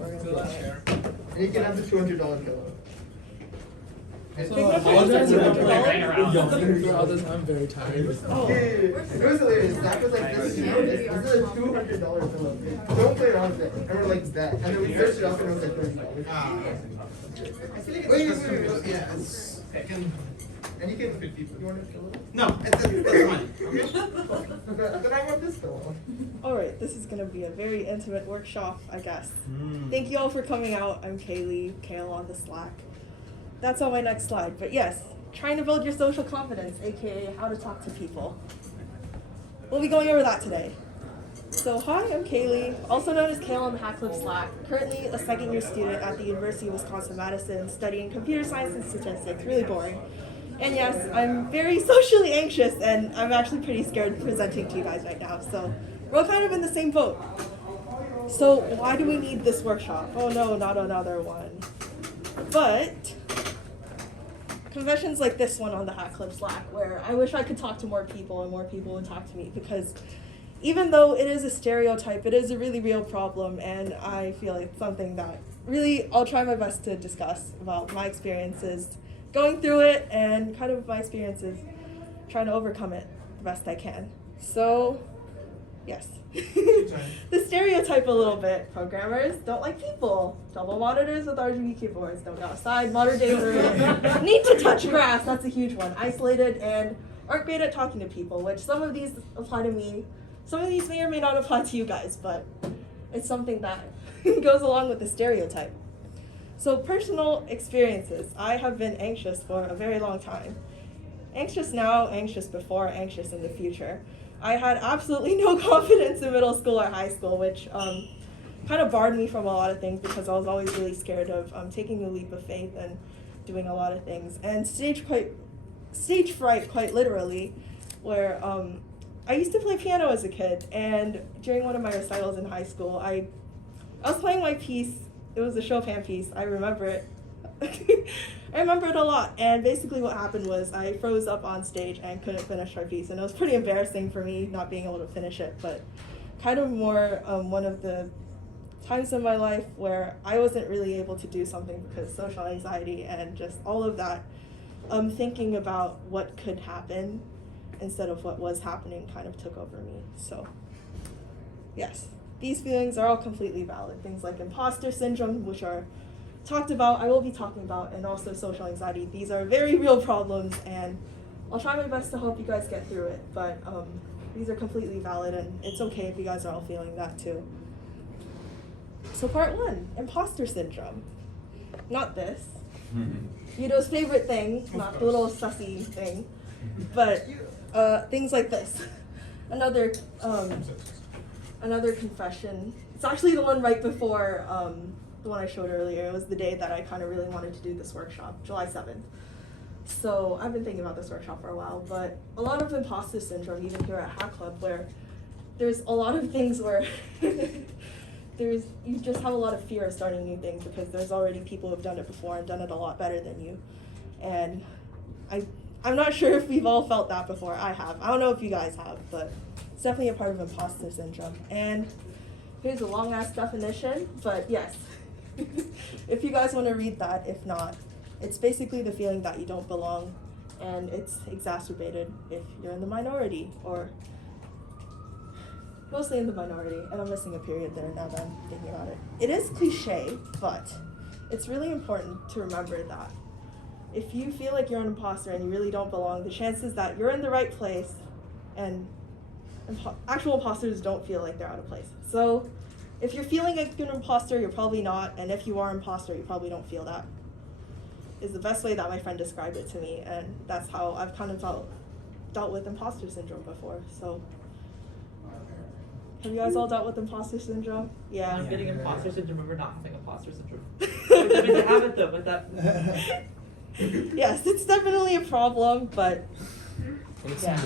we're Feel gonna that do share. And you can have the $200 pillow. Figma apologize for about $200? yawning throughout this. I'm very tired. Oh. Dude, it was hilarious. Zach was like, this is a $200 pillow. Don't play around with it. And we're like, bet. And then we searched it up and it was like $30. I feel like Wait, it's just wait. yeah, it's it can. And you can, you want it a little? No, that's fine. Okay. Then I want this pillow. Alright, this is gonna be a very intimate workshop, I guess. Thank you all for coming out. I'm Kaylee, Kale on the Slack. That's on my next slide, but yes, trying to build your social confidence, aka how to talk to people. We'll be going over that today. So hi, I'm Kaylee, also known as Kale on the Hack Club Slack, currently a second year student at the University of Wisconsin-Madison studying computer science and statistics, really boring. And yes, I'm very socially anxious and I'm actually pretty scared presenting to you guys right now, so we're all kind of in the same boat. So why do we need this workshop? Oh no, not another one. But confessions like this one on the Hack Club Slack, where I wish I could talk to more people and more people would talk to me, because even though it is a stereotype, it is a really real problem, and I feel it's something that really I'll try my best to discuss about my experiences going through it and kind of my experiences trying to overcome it the best I can. So, yes. The stereotype a little bit. Programmers don't like people. Double monitors with RGB keyboards. Don't go outside. Modern day room. Need to touch grass. That's a huge one. Isolated and aren't great at talking to people, which some of these apply to me. Some of these may or may not apply to you guys, but it's something that goes along with the stereotype. So personal experiences. I have been anxious for a very long time. Anxious now, anxious before, anxious in the future. I had absolutely no confidence in middle school or high school, which kind of barred me from a lot of things because I was always really scared of taking the leap of faith and doing a lot of things. And stage fright, quite literally, where I used to play piano as a kid, and during one of my recitals in high school, I was playing my piece. It was a Chopin piece. I remember it. I remember it a lot, and basically what happened was I froze up on stage and couldn't finish my piece, and it was pretty embarrassing for me not being able to finish it, but kind of more one of the times in my life where I wasn't really able to do something because social anxiety and just all of that, thinking about what could happen instead of what was happening kind of took over me. So yes, these feelings are all completely valid. Things like impostor syndrome, which are talked about, I will be talking about, and also social anxiety. These are very real problems, and I'll try my best to help you guys get through it, but these are completely valid, and it's okay if you guys are all feeling that too. So part one, imposter syndrome. Not this. Yudo's favorite thing, not the little sussy thing, but things like this. Another confession. It's actually the one right before the one I showed earlier. It was the day that I kind of really wanted to do this workshop, July 7th. So I've been thinking about this workshop for a while, but a lot of imposter syndrome, even here at Hack Club, where there's a lot of things where you just have a lot of fear of starting new things because there's already people who have done it before and done it a lot better than you. And I'm not sure if we've all felt that before. I have. I don't know if you guys have, but it's definitely a part of imposter syndrome. And here's a long-ass definition, but yes. If you guys want to read that, if not, it's basically the feeling that you don't belong, and it's exacerbated if you're in the minority, or mostly in the minority, and I'm missing a period there now that I'm thinking about it. It is cliche, but it's really important to remember that if you feel like you're an imposter and you really don't belong, the chances that you're in the right place, and actual imposters don't feel like they're out of place. So if you're feeling like you're an imposter, you're probably not, and if you are an imposter, you probably don't feel that, is the best way that my friend described it to me, and that's how I've kind of dealt with imposter syndrome before. So have you guys all dealt with imposter syndrome? Yeah. I'm getting imposter syndrome over not having imposter syndrome. Which I mean to have it though, but that. Yes, it's definitely a problem, but yeah.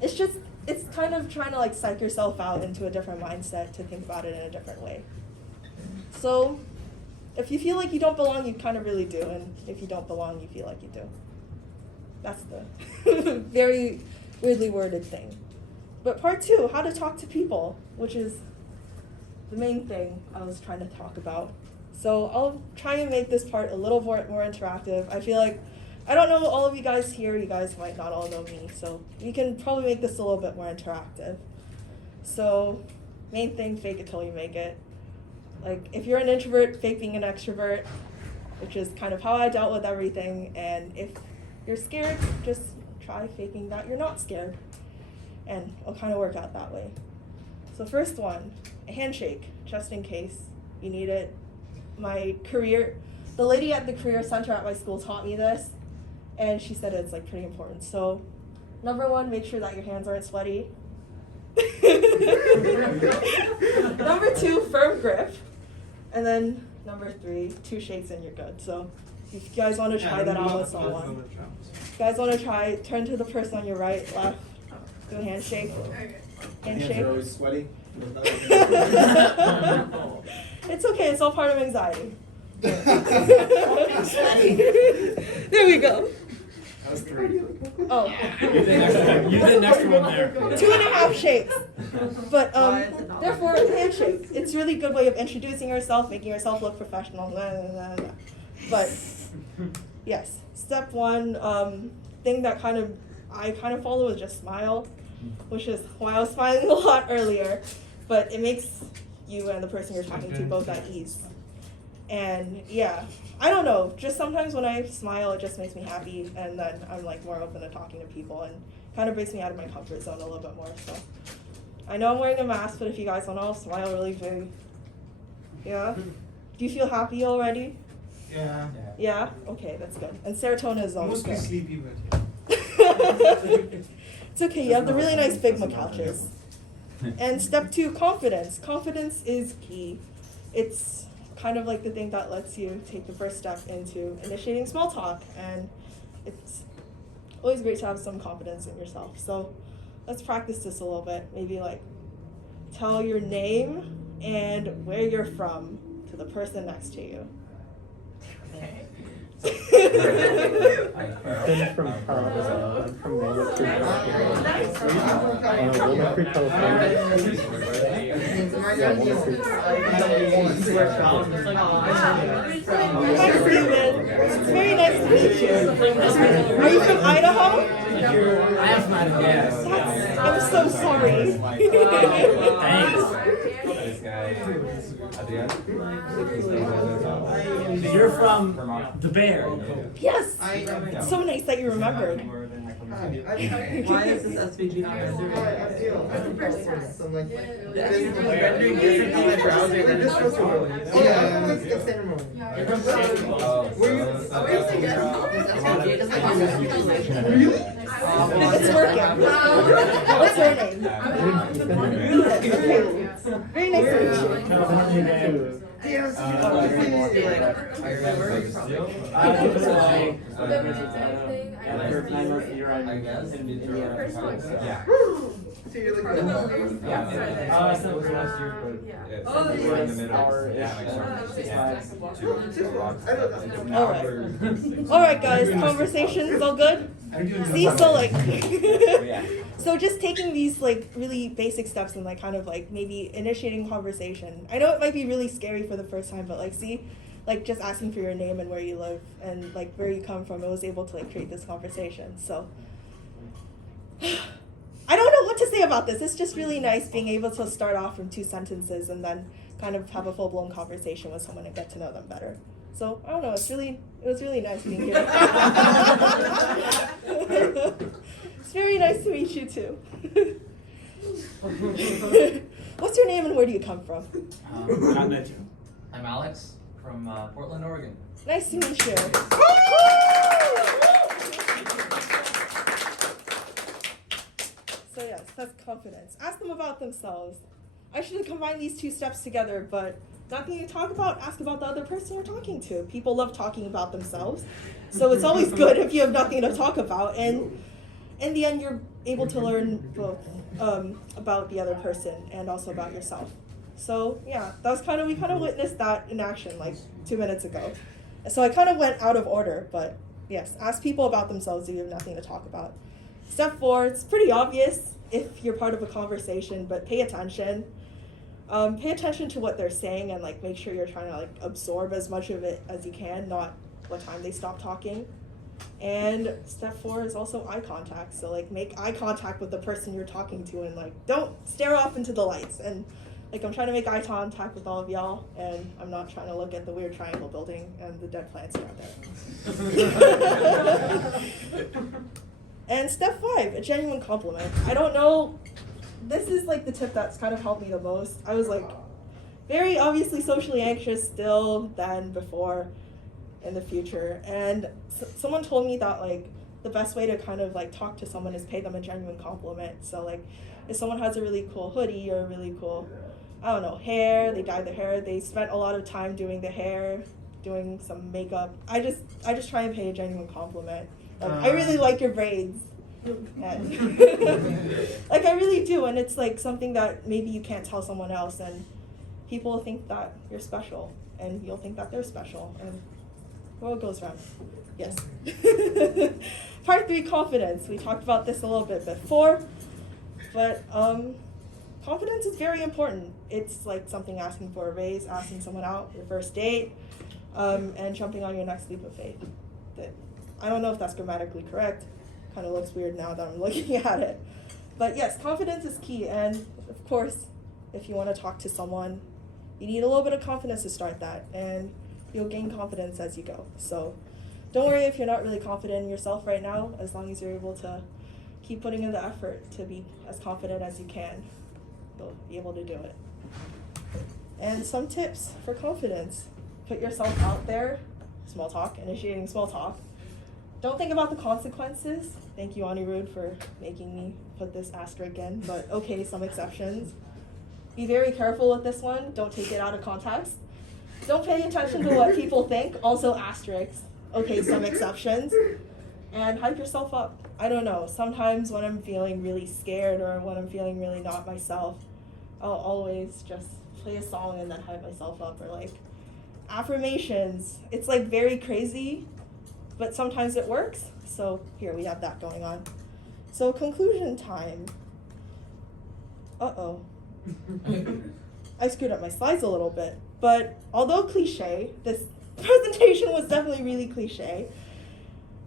It's kind of trying to like psych yourself out into a different mindset to think about it in a different way. So if you feel like you don't belong, you kind of really do, and if you don't belong, you feel like you do. That's the very weirdly worded thing. But part two, how to talk to people, which is the main thing I was trying to talk about. So I'll try and make this part a little more interactive. I feel like, I don't know all of you guys here, you guys might not all know me, so we can probably make this a little bit more interactive. So, main thing, fake it till you make it. Like, if you're an introvert, fake being an extrovert, which is kind of how I dealt with everything, and if you're scared, just try faking that you're not scared. And it'll kind of work out that way. So first one, a handshake, just in case you need it. The lady at the career center at my school taught me this, and she said it's like pretty important. So, number one, make sure that your hands aren't sweaty. Number two, firm grip. And then number three, 2 shakes and you're good. So if you guys want to try that out with someone. If you guys want to try, turn to the person on your right, left, do a handshake. Handshake. Hands are always sweaty. It's okay, it's all part of anxiety. There we go. That was 3. Oh. Use the next one there. 2.5 shakes. But therefore, handshake. It's a really good way of introducing yourself, making yourself look professional. But yes, step one, thing that I kind of follow is just smile, which is why I was smiling a lot earlier. But it makes you and the person you're talking to both at ease. And yeah, I don't know, just sometimes when I smile, it just makes me happy, and then I'm like more open to talking to people, and kind of breaks me out of my comfort zone a little bit more. So I know I'm wearing a mask, but if you guys want to, I'll smile really big. Yeah? Do you feel happy already? Yeah. Yeah? Okay, that's good. And serotonin is always Mostly good. sleepy, but It's okay, you have the really nice Figma couches. And step 2, confidence. Confidence is key. It's kind of like the thing that lets you take the first step into initiating small talk, and it's always great to have some confidence in yourself. So let's practice this a little bit. Maybe like tell your name and where you're from to the person next to you. I'm from Colorado. I'm from Walnut Creek, California. Walnut Creek, California. Yeah, Walnut Creek. Hi, Steven. It's very nice to meet you. Are you from Idaho? I am from Idaho. Yes. I'm so sorry. Thanks. You're from the Bear. Yes. It's so nice that you remembered. Why is this SVG not rendering? rendering different things in browser than just supposed to work. Yeah, it's ceremony. Really? It's working. What's your name? Very nice to meet you. Alright guys, conversations all good? See, so like so just taking these like really basic steps and like kind of like maybe initiating conversation. I know it might be really scary for the first time, but like see, like just asking for your name and where you live and like where you come from, I was able to like create this conversation. So I don't know what to say about this. It's just really nice being able to start off from 2 sentences and then kind of have a full-blown conversation with someone and get to know them better. So I don't know, it was really nice being here. It's very nice to meet you too. What's your name and where do you come from? I'm Alex from Portland, Oregon. Nice to meet you. So yes, that's confidence. Ask them about themselves. I should have combined these 2 steps together, but nothing to talk about, ask about the other person you're talking to. People love talking about themselves. So it's always good if you have nothing to talk about. And in the end, you're able to learn both about the other person and also about yourself. So yeah, that was we kind of witnessed that in action like 2 minutes ago. So I kind of went out of order, but yes, ask people about themselves if you have nothing to talk about. Step 4, it's pretty obvious if you're part of a conversation, but pay attention. Pay attention to what they're saying and like make sure you're trying to like absorb as much of it as you can, not what time they stop talking. And step 4 is also eye contact. So like make eye contact with the person you're talking to and like don't stare off into the lights. And like I'm trying to make eye contact with all of y'all, and I'm not trying to look at the weird triangle building and the dead plants around there. And step 5, a genuine compliment. I don't know, this is like the tip that's kind of helped me the most. I was like very obviously socially anxious still than before in the future, and someone told me that like the best way to kind of like talk to someone is pay them a genuine compliment. So like if someone has a really cool hoodie or a really cool, I don't know, hair, they dyed their hair, they spent a lot of time doing the hair, doing some makeup, I just try and pay a genuine compliment. Like, I really like your braids. And like I really do, and it's like something that maybe you can't tell someone else, and people will think that you're special and you'll think that they're special, and well, it goes around. Yes. Part 3, confidence. We talked about this a little bit before, but confidence is very important. It's like something asking for a raise, asking someone out, your first date, and jumping on your next leap of faith. I don't know if that's grammatically correct. Kind of looks weird now that I'm looking at it. But yes, confidence is key. And of course, if you want to talk to someone, you need a little bit of confidence to start that. And you'll gain confidence as you go. So don't worry if you're not really confident in yourself right now, as long as you're able to keep putting in the effort to be as confident as you can. You'll be able to do it. And some tips for confidence. Put yourself out there. Small talk, initiating small talk. Don't think about the consequences. Thank you, Anirudh, for making me put this asterisk in, but okay, some exceptions. Be very careful with this one. Don't take it out of context. Don't pay attention to what people think. Also asterisks. Okay, some exceptions. And hype yourself up. I don't know. Sometimes when I'm feeling really scared or when I'm feeling really not myself, I'll always just play a song and then hype myself up, or like affirmations. It's like very crazy, but sometimes it works. So here we have that going on. So conclusion time. Uh-oh. I screwed up my slides a little bit, but although cliche, this presentation was definitely really cliche.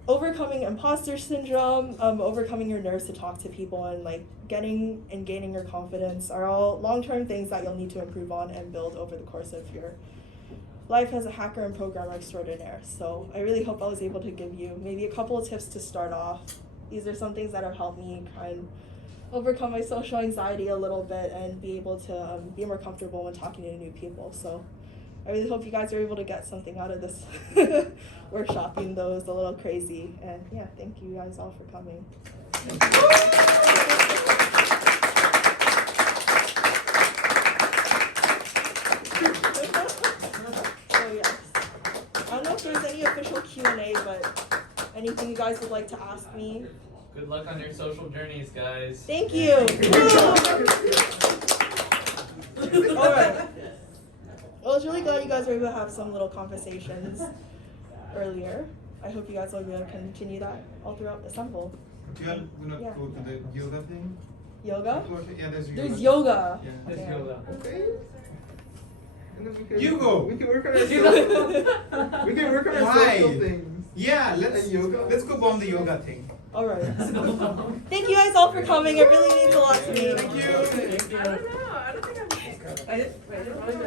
Overcoming imposter syndrome, overcoming your nerves to talk to people, and like getting and gaining your confidence are all long-term things that you'll need to improve on and build over the course of your life as a hacker and programmer extraordinaire. So I really hope I was able to give you maybe a couple of tips to start off. These are some things that have helped me kind of overcome my social anxiety a little bit and be able to be more comfortable when talking to new people. So I really hope you guys are able to get something out of this workshop, even though it was a little crazy. And yeah, thank you guys all for coming. Oh yes. I don't know if there's any official Q&A, but anything you guys would like to ask me? Good luck on your social journeys, guys. Thank you. All right. Well, I was really glad you guys were able to have some little conversations earlier. I hope you guys will be able to continue that all throughout Assemble. Do you want to Yeah. go to the yoga thing? Yoga? Yeah, there's yoga. There's yoga. Yeah. There's Okay. yoga. Okay. And then we can, You go. We can work on our You social, we can work on our Why? social things. Yeah, let's And yoga? let's go bomb the yoga thing. All right. Thank you guys all for coming. It really means a lot to me. Thank you. I don't know. I don't think I'm. I didn't want to.